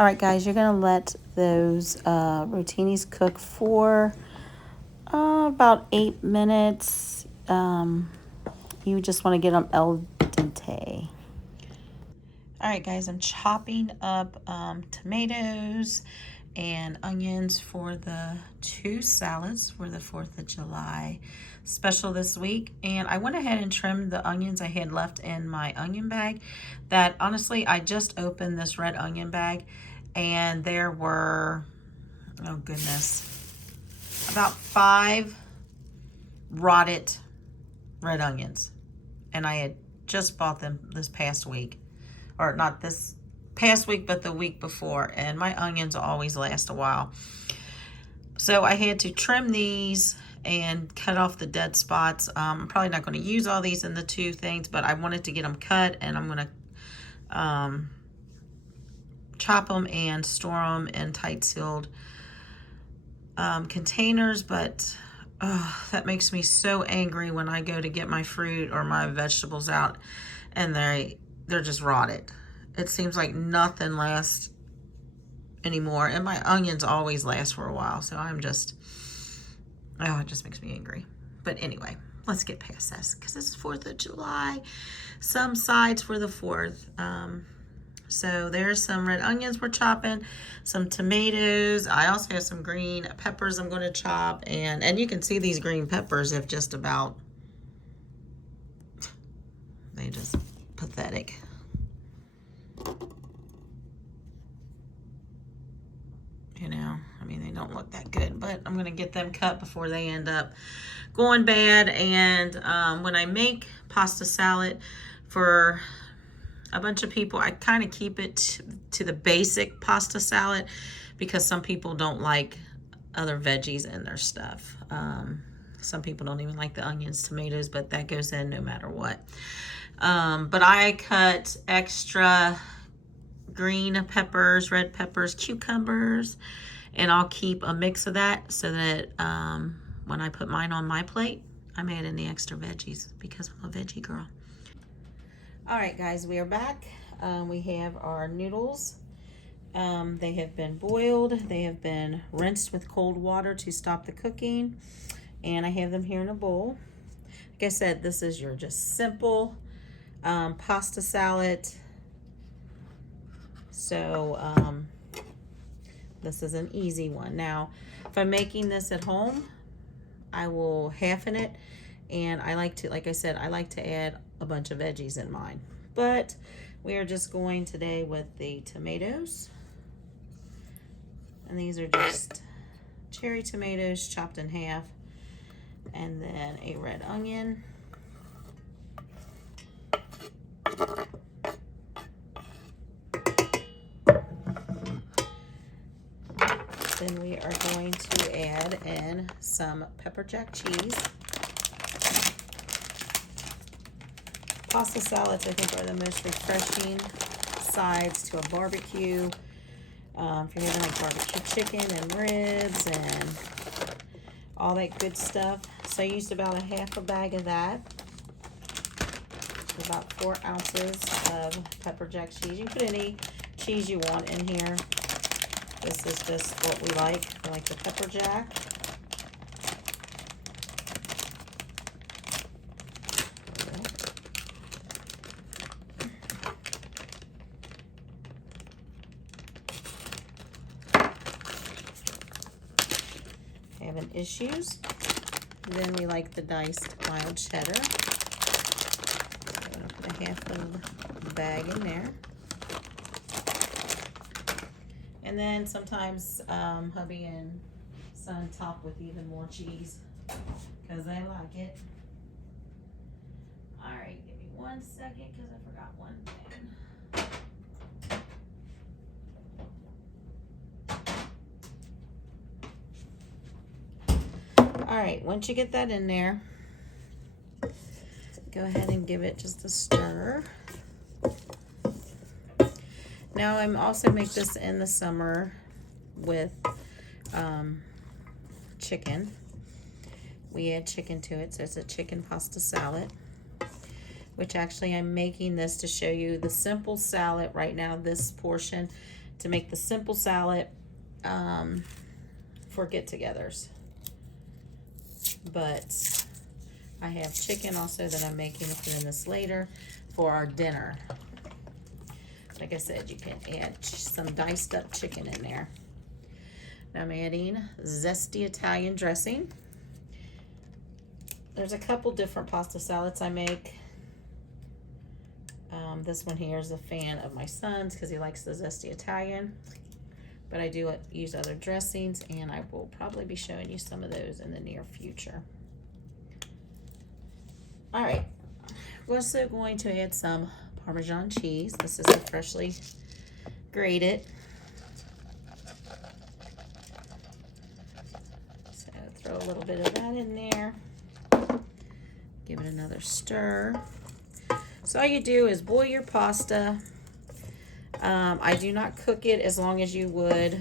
All right, guys, you're going to let those rotinis cook for about 8 minutes. You just want to get them al dente. All right, guys, I'm chopping up tomatoes and onions for the 2 salads for the 4th of July special this week. And I went ahead and trimmed the onions I had left in my onion bag. That, honestly, I just opened this red onion bag, and there were, oh goodness, about 5 rotted red onions. And I had just bought them this past week. Or not this past week, but the week before. And my onions always last a while. So I had to trim these and cut off the dead spots. I'm probably not going to use all these in the 2 things, but I wanted to get them cut, and I'm going to chop them and store them in tight sealed containers. But that makes me so angry when I go to get my fruit or my vegetables out and they're just rotted. It seems like nothing lasts anymore, and my onions always last for a while, so I'm just, it just makes me angry. But anyway, let's get past this, because it's 4th of July. Some sides for the 4th. So there's some red onions we're chopping, some tomatoes. I also have some green peppers I'm going to chop, and you can see these green peppers have just about, they just pathetic. You know, I mean, they don't look that good, but I'm going to get them cut before they end up going bad. And when I make pasta salad for a bunch of people, I kind of keep it to the basic pasta salad, because some people don't like other veggies in their stuff. Some people don't even like the onions, tomatoes, but that goes in no matter what. But I cut extra green peppers, red peppers, cucumbers, and I'll keep a mix of that so that when I put mine on my plate, I'm adding the extra veggies because I'm a veggie girl. All right, guys, we are back. We have our noodles. They have been boiled. They have been rinsed with cold water to stop the cooking, and I have them here in a bowl. Like I said, this is your just simple pasta salad. So this is an easy one. Now, if I'm making this at home, I will halfen it, and I like to, like I said, I like to add a bunch of veggies in mine. But we are just going today with the tomatoes, and these are just cherry tomatoes chopped in half, and then a red onion. Then we are going to add in some pepper jack cheese. Pasta salads, I think, are the most refreshing sides to a barbecue. If you're having like barbecue chicken and ribs and all that good stuff. So I used about a half a bag of that. About 4 ounces of pepper jack cheese. You can put any cheese you want in here. This is just what we like. I like the pepper jack. Having issues. Then we like the diced mild cheddar. I'm going to put a half of the bag in there. And then sometimes hubby and son top with even more cheese because they like it. All right, give me 1 second because I forgot one thing. All right, once you get that in there, go ahead and give it just a stir. Now I'm also make this in the summer with chicken. We add chicken to it, so it's a chicken pasta salad, which actually I'm making this to show you the simple salad right now. This portion to make the simple salad for get-togethers. But I have chicken also that I'm making to put in this later for our dinner. Like I said, you can add some diced up chicken in there. Now I'm adding zesty Italian dressing. There's a couple different pasta salads I make. This one here is a fan of my son's because he likes the zesty Italian. But I do use other dressings, and I will probably be showing you some of those in the near future. All right, we're also going to add some Parmesan cheese. This is the freshly grated. So throw a little bit of that in there. Give it another stir. So all you do is boil your pasta. I do not cook it as long as you would.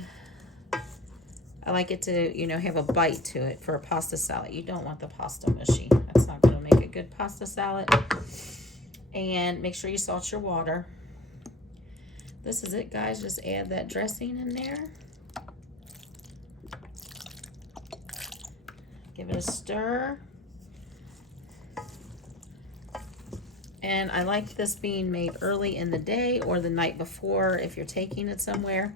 I like it to, you know, have a bite to it for a pasta salad. You don't want the pasta mushy. That's not going to make a good pasta salad. And make sure you salt your water. This is it, guys. Just add that dressing in there. Give it a stir. And I like this being made early in the day or the night before if you're taking it somewhere,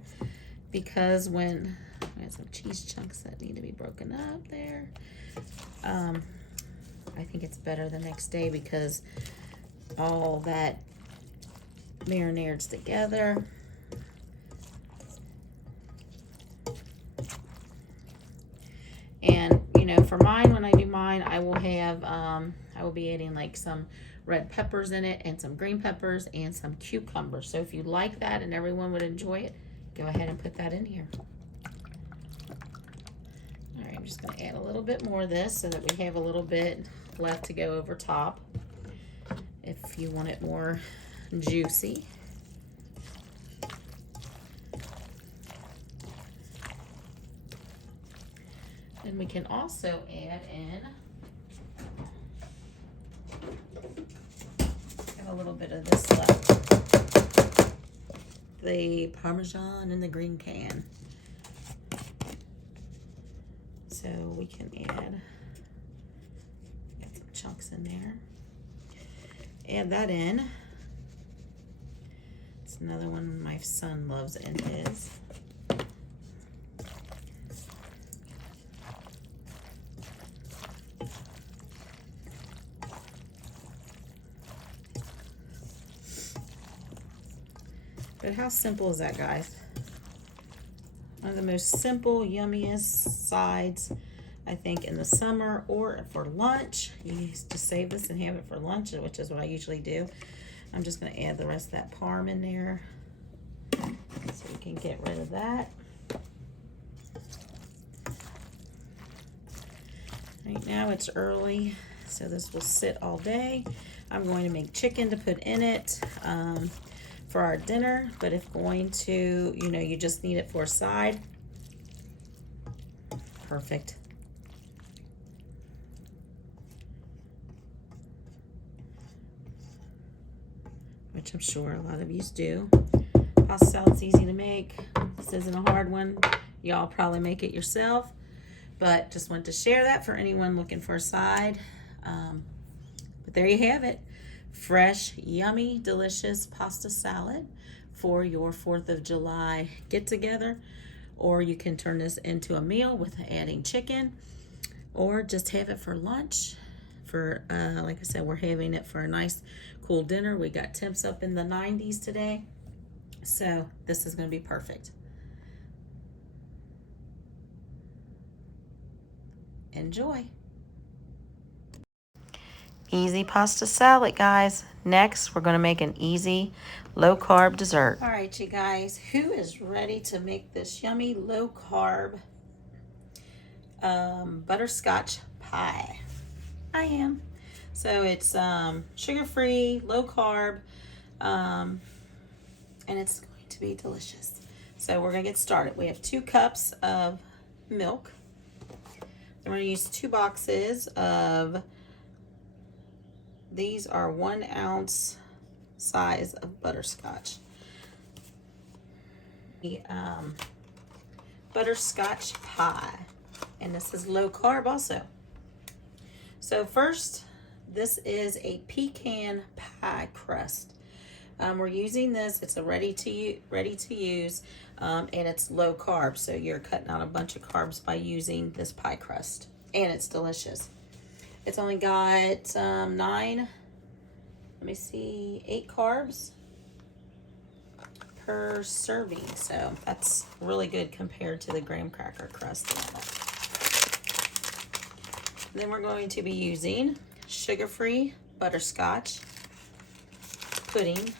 because when I have some cheese chunks that need to be broken up there, I think it's better the next day because all that marinates together. And you know, for mine, when I do mine, I will have I will be adding like some red peppers in it and some green peppers and some cucumbers. So if you like that and everyone would enjoy it, go ahead and put that in here. All right, I'm just going to add a little bit more of this so that we have a little bit left to go over top if you want it more juicy. And we can also add in a little bit of this left, the Parmesan in the green can. So we can add some chunks in there. Add that in. It's another one my son loves in his. But how simple is that, guys? One of the most simple, yummiest sides, I think, in the summer or for lunch. You used to save this and have it for lunch, which is what I usually do. I'm just going to add the rest of that parm in there so we can get rid of that. Right now it's early, so this will sit all day. I'm going to make chicken to put in it for our dinner, but if going to, you know, you just need it for a side, perfect. Which I'm sure a lot of you do. Pasta salad's easy to make. This isn't a hard one. Y'all probably make it yourself, but just wanted to share that for anyone looking for a side. But there you have it. Fresh, yummy, delicious pasta salad for your 4th of July get-together. Or you can turn this into a meal with adding chicken, or just have it for lunch. For like I said, we're having it for a nice cool dinner. We got temps up in the 90s today, so this is going to be perfect. Enjoy. Easy pasta salad, guys. Next, we're going to make an easy low-carb dessert. All right, you guys, who is ready to make this yummy low-carb butterscotch pie? I am. So it's sugar-free, low-carb, and it's going to be delicious. So we're going to get started. We have 2 cups of milk. We're going to use 2 boxes of, these are 1 ounce size of butterscotch. butterscotch pie, and this is low carb also. So first, this is a pecan pie crust. We're using this. It's a ready to use, and it's low carb. So you're cutting out a bunch of carbs by using this pie crust, and it's delicious. It's only got 8 carbs per serving. So that's really good compared to the graham cracker crust and all that. Then we're going to be using sugar-free butterscotch pudding.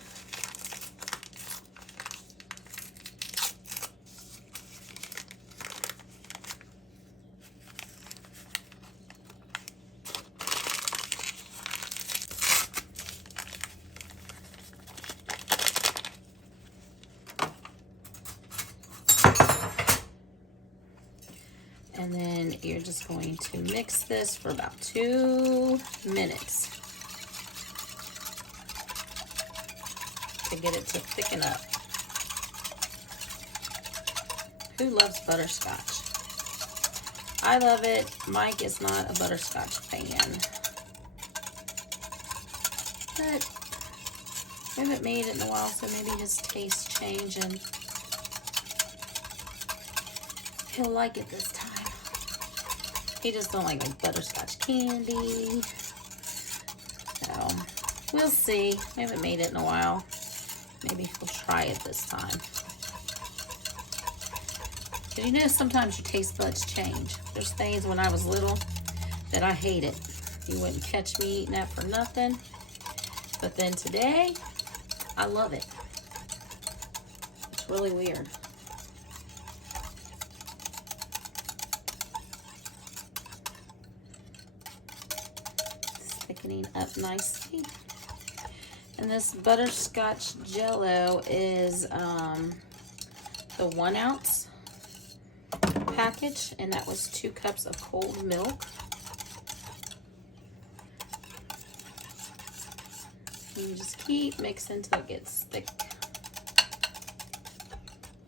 And then you're just going to mix this for about 2 minutes to get it to thicken up. Who loves butterscotch? I love it. Mike is not a butterscotch fan. But I haven't made it in a while, so maybe his tastes change and he'll like it this time. He just don't like butterscotch candy. So we'll see. I haven't made it in a while. Maybe he'll try it this time. Because you know, sometimes your taste buds change. There's things when I was little that I hated. You wouldn't catch me eating that for nothing. But then today, I love it. It's really weird. Thickening up nicely. And this butterscotch jello is the 1 ounce package, and that was 2 cups of cold milk. And you just keep mixing until it gets thick.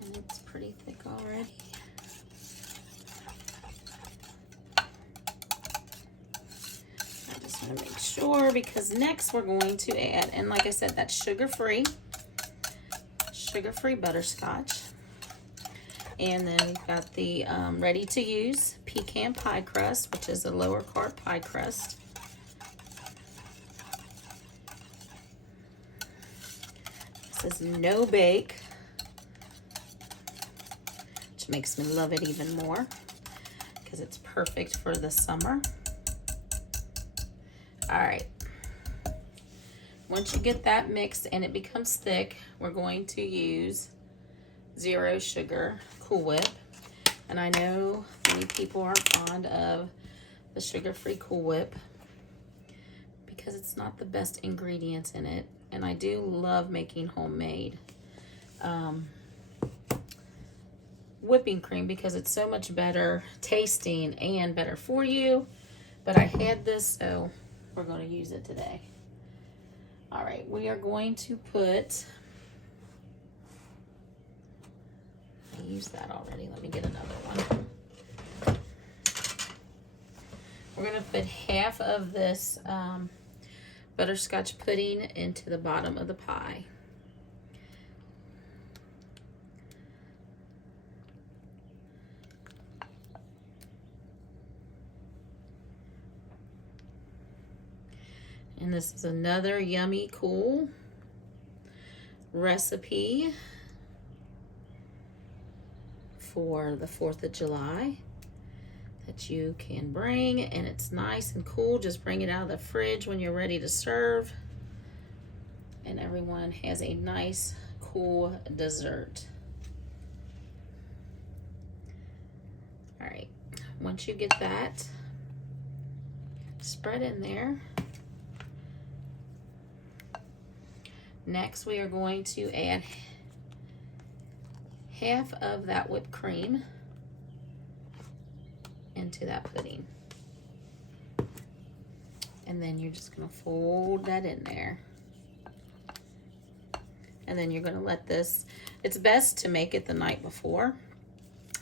And it's pretty thick already. To make sure, because next we're going to add, and like I said, that's sugar-free butterscotch. And then we've got the ready-to-use pecan pie crust, which is a lower carb pie crust. This is no bake, which makes me love it even more because it's perfect for the summer. All right, once you get that mixed and it becomes thick, we're going to use 0 sugar Cool Whip. And I know many people aren't fond of the sugar-free Cool Whip because it's not the best ingredients in it. And I do love making homemade whipping cream because it's so much better tasting and better for you. But I had this, so we're going to use it today. All right, we are going to put, I used that already. Let me get another one. We're going to put half of this butterscotch pudding into the bottom of the pie. And this is another yummy, cool recipe for the 4th of July that you can bring, and it's nice and cool. Just bring it out of the fridge when you're ready to serve, and everyone has a nice, cool dessert. All right, once you get that spread in there, next we are going to add half of that whipped cream into that pudding. And then you're just going to fold that in there. And then you're going to let this, It's best to make it the night before,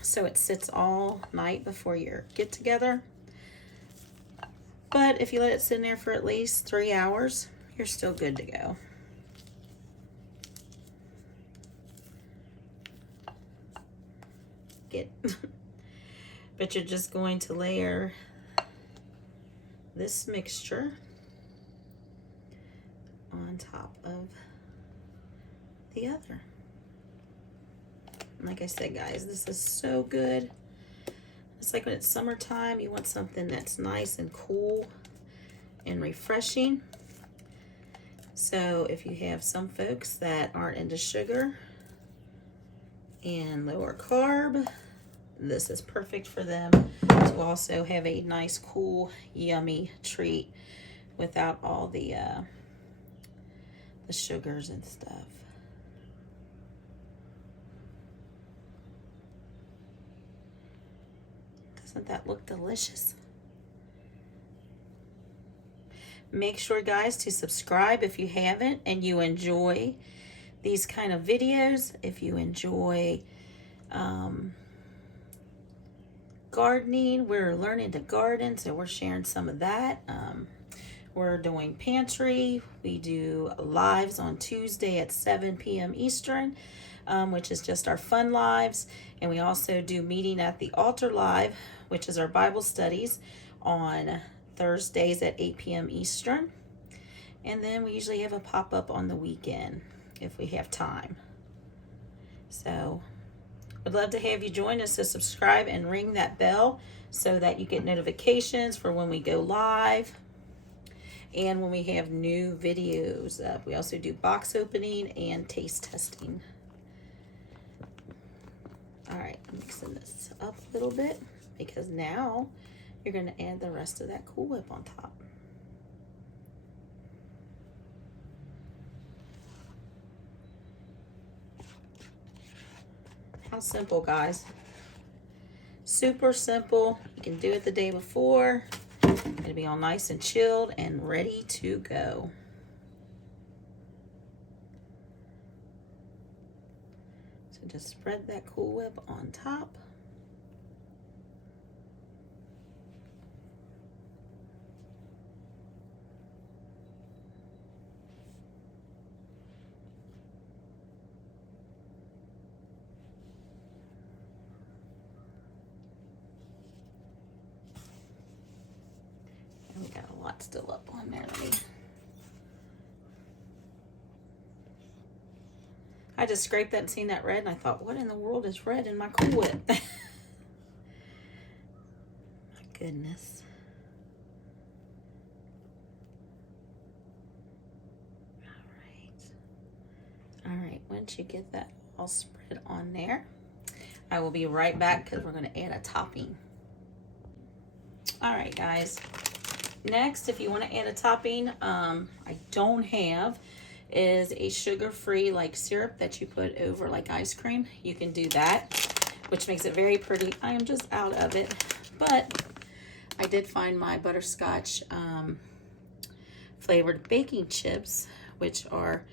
so it sits all night before your get together. But if you let it sit in there for at least 3 hours, you're still good to go. But you're just going to layer this mixture on top of the other. Like I said, guys, this is so good. It's like when it's summertime, you want something that's nice and cool and refreshing. So if you have some folks that aren't into sugar and lower carb, this is perfect for them to also have a nice, cool, yummy treat without all the sugars and stuff. Doesn't that look delicious? Make sure, guys, to subscribe if you haven't and you enjoy these kind of videos. If you enjoy gardening, we're learning to garden, so we're sharing some of that. We're doing pantry. We do lives on Tuesday at 7 p.m. Eastern, which is just our fun lives. And we also do meeting at the altar live, which is our Bible studies on Thursdays at 8 p.m. Eastern. And then we usually have a pop-up on the weekend if we have time. So I'd love to have you join us, to subscribe and ring that bell so that you get notifications for when we go live and when we have new videos up. We also do box opening and taste testing. All right, I'm mixing this up a little bit because now you're going to add the rest of that Cool Whip on top. How simple, guys. Super simple. You can do it the day before. It'll be all nice and chilled and ready to go. So just spread that Cool Whip on top. We got a lot still up on there. I just scraped that and seen that red, and I thought, what in the world is red in my Cool Whip? My goodness. All right, once you get that all spread on there, I will be right back because we're going to add a topping. All right, guys. Next, if you want to add a topping, I don't have is a sugar-free like syrup that you put over like ice cream. You can do that, which makes it very pretty. I am just out of it, but I did find my butterscotch flavored baking chips, which are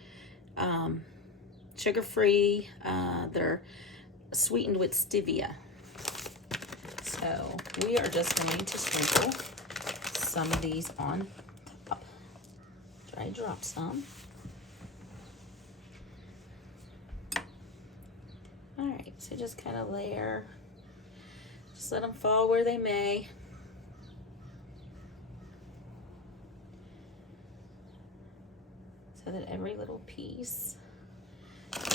sugar-free. They're sweetened with stevia. So we are just going to sprinkle some of these on top. Try to drop some. All right, so just kind of layer. Just let them fall where they may. So that every little piece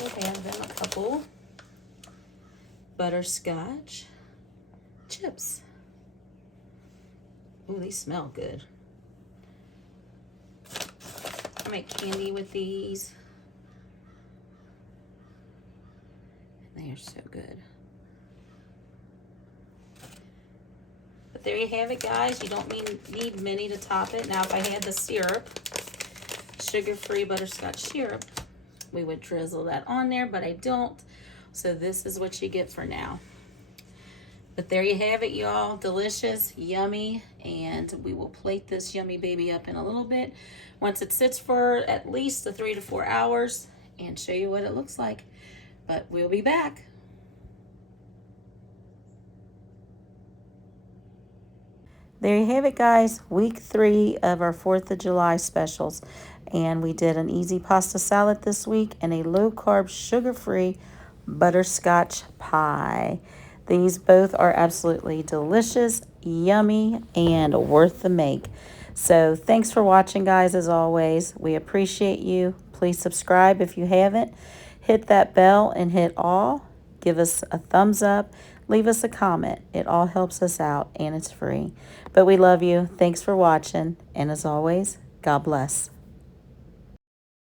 will have them a couple butterscotch chips. Ooh, these smell good. I make candy with these. And they are so good. But there you have it, guys. You don't need many to top it. Now, if I had the syrup, sugar-free butterscotch syrup, we would drizzle that on there, but I don't. So this is what you get for now. But there you have it, y'all. Delicious, yummy, and we will plate this yummy baby up in a little bit once it sits for at least 3 to 4 hours and show you what it looks like. But we'll be back. There you have it, guys. Week 3 of our 4th of July specials. And we did an easy pasta salad this week and a low-carb, sugar-free butterscotch pie. These both are absolutely delicious, yummy, and worth the make. So thanks for watching, guys, as always. We appreciate you. Please subscribe if you haven't. Hit that bell and hit all. Give us a thumbs up. Leave us a comment. It all helps us out, and it's free. But we love you. Thanks for watching. And as always, God bless.